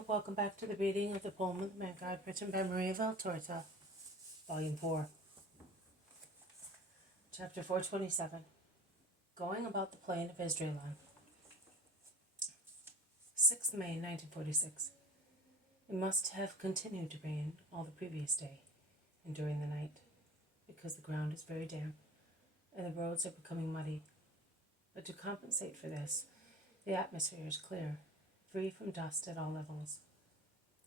Hello, welcome back to the reading of the poem of the Man God, written by Maria Valtorta, Volume 4, Chapter 427, Going About the Plain of Esdraelon. 6th May 1946. It must have continued to rain all the previous day and during the night, because the ground is very damp and the roads are becoming muddy. But to compensate for this, the atmosphere is clear, free from dust at all levels.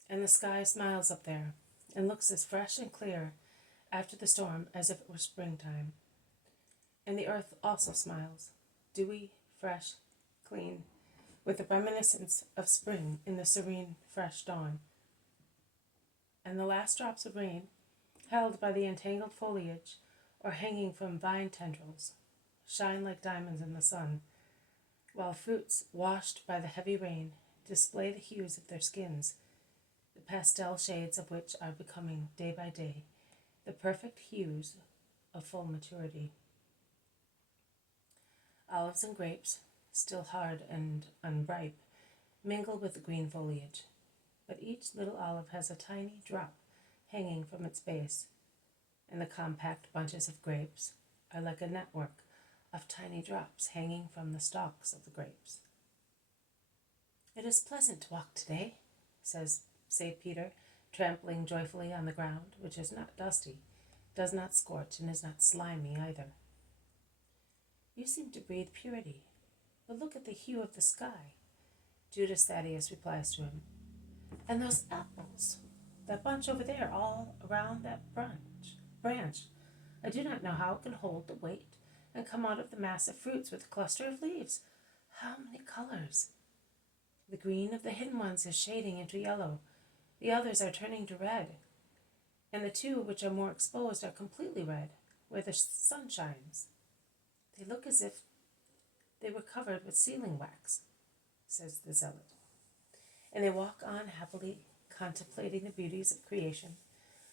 And the sky smiles up there and looks as fresh and clear after the storm as if it were springtime. And the earth also smiles, dewy, fresh, clean, with the reminiscence of spring in the serene, fresh dawn. And the last drops of rain, held by the entangled foliage or hanging from vine tendrils, shine like diamonds in the sun, while fruits washed by the heavy rain display the hues of their skins, the pastel shades of which are becoming, day by day, the perfect hues of full maturity. Olives and grapes, still hard and unripe, mingle with the green foliage, but each little olive has a tiny drop hanging from its base, and the compact bunches of grapes are like a network of tiny drops hanging from the stalks of the grapes. "It is pleasant to walk today," says St. Peter, trampling joyfully on the ground, which is not dusty, does not scorch, and is not slimy either. "You seem to breathe purity, but look at the hue of the sky," Judas Thaddeus replies to him. "And those apples, that bunch over there, all around that branch. I do not know how it can hold the weight and come out of the mass of fruits with a cluster of leaves. How many colors! The green of the hidden ones is shading into yellow. The others are turning to red, and the two which are more exposed are completely red, where the sun shines. They look as if they were covered with sealing wax," says the zealot. And they walk on happily, contemplating the beauties of creation,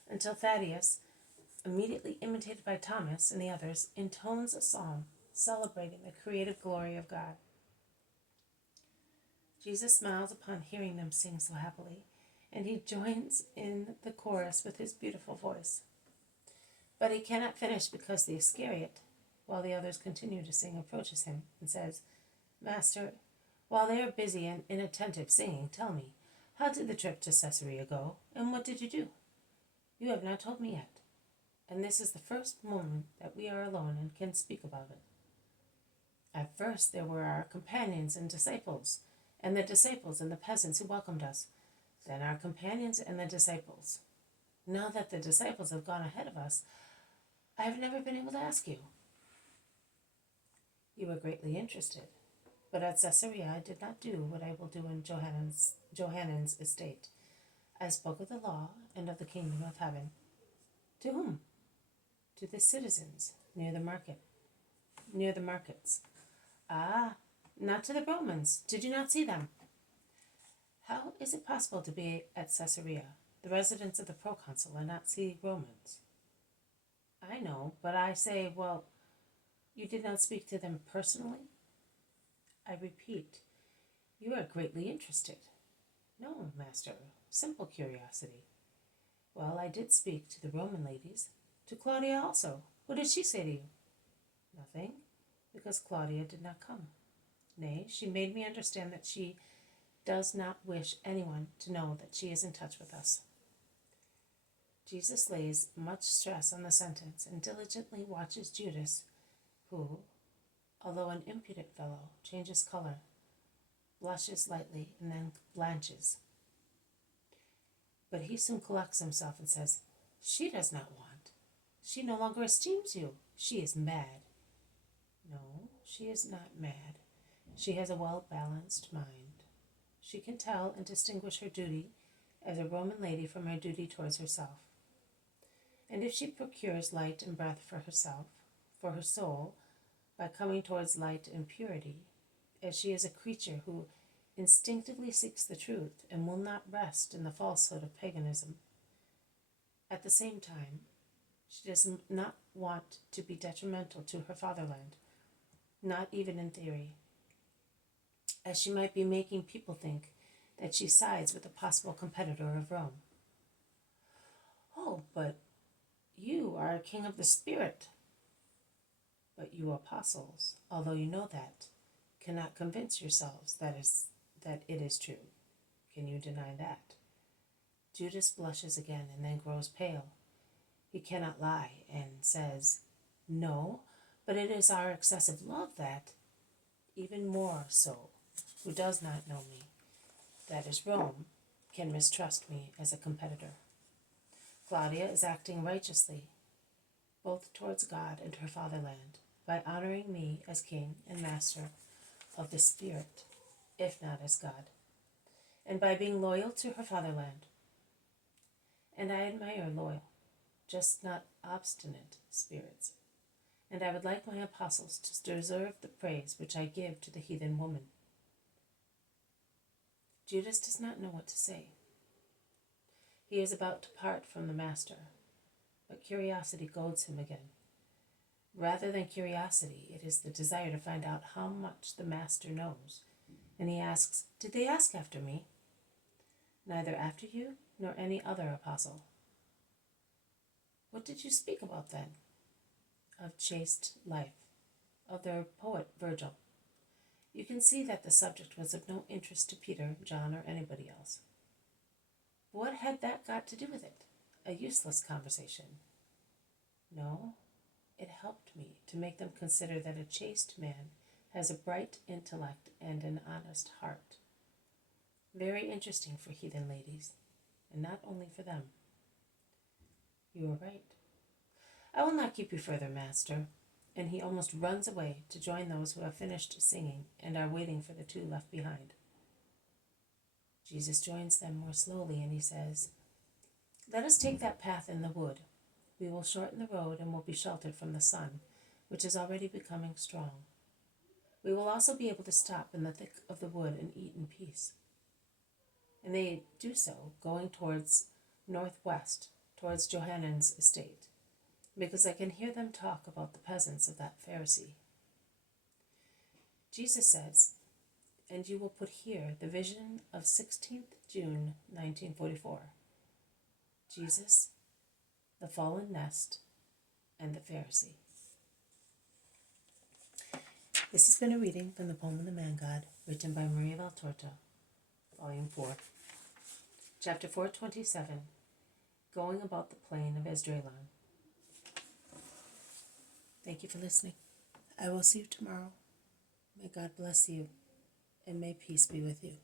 until Thaddeus, immediately imitated by Thomas and the others, intones a psalm celebrating the creative glory of God. Jesus smiles upon hearing them sing so happily, and he joins in the chorus with his beautiful voice. But he cannot finish because the Iscariot, while the others continue to sing, approaches him and says, "Master, while they are busy and inattentive singing, tell me, how did the trip to Caesarea go, and what did you do? You have not told me yet, and this is the first moment that we are alone and can speak about it." "At first there were our companions and disciples, and the disciples and the peasants who welcomed us, then our companions and the disciples. Now that the disciples have gone ahead of us, I have never been able to ask you." "You were greatly interested, but at Caesarea I did not do what I will do in Johannan's estate. I spoke of the law and of the kingdom of heaven." "To whom?" "To the citizens near the markets." "Ah, not to the Romans. Did you not see them?" "How is it possible to be at Caesarea, the residence of the proconsul, and not see Romans?" "I know, but I say, well, you did not speak to them personally?" "I repeat, you are greatly interested." "No, master, simple curiosity." "Well, I did speak to the Roman ladies, to Claudia also. What did she say to you?" "Nothing, because Claudia did not come. Nay, she made me understand that she does not wish anyone to know that she is in touch with us." Jesus lays much stress on the sentence and diligently watches Judas, who, although an impudent fellow, changes color, blushes lightly, and then blanches. But he soon collects himself and says, "She does not want. She no longer esteems you. She is mad." "No, she is not mad. She has a well-balanced mind. She can tell and distinguish her duty as a Roman lady from her duty towards herself. And if she procures light and breath for herself, for her soul, by coming towards light and purity, as she is a creature who instinctively seeks the truth and will not rest in the falsehood of paganism, at the same time, she does not want to be detrimental to her fatherland, not even in theory, as she might be making people think that she sides with a possible competitor of Rome. "Oh, but you are a king of the Spirit." "But you apostles, although you know that, cannot convince yourselves that it is true. Can you deny that?" Judas blushes again and then grows pale. He cannot lie and says, "No, but it is our excessive love that, even more so, who does not know me, that is Rome, can mistrust me as a competitor. Claudia is acting righteously, both towards God and her fatherland, by honoring me as king and master of the Spirit, if not as God, and by being loyal to her fatherland. And I admire loyal, just not obstinate spirits, and I would like my apostles to deserve the praise which I give to the heathen woman." Judas does not know what to say. He is about to part from the Master, but curiosity goads him again. Rather than curiosity, it is the desire to find out how much the Master knows, and he asks, "Did they ask after me?" "Neither after you nor any other apostle." "What did you speak about then?" "Of chaste life, of their poet Virgil." You can see that the subject was of no interest to Peter, John, or anybody else. What had that got to do with it? A useless conversation. No, it helped me to make them consider that a chaste man has a bright intellect and an honest heart. Very interesting for heathen ladies, and not only for them. "You are right. I will not keep you further, Master." And he almost runs away to join those who have finished singing and are waiting for the two left behind. Jesus joins them more slowly, and he says, "Let us take that path in the wood. We will shorten the road and will be sheltered from the sun, which is already becoming strong. We will also be able to stop in the thick of the wood and eat in peace." And they do so, going towards northwest, towards Johannan's estate, because I can hear them talk about the peasants of that Pharisee. Jesus says, and you will put here the vision of 16th June 1944. Jesus, the fallen nest, and the Pharisee. This has been a reading from the poem of the Man God, written by Maria Valtorta, Volume 4. Chapter 427, Going About the Plain of Esdraelon. Thank you for listening. I will see you tomorrow. May God bless you, and may peace be with you.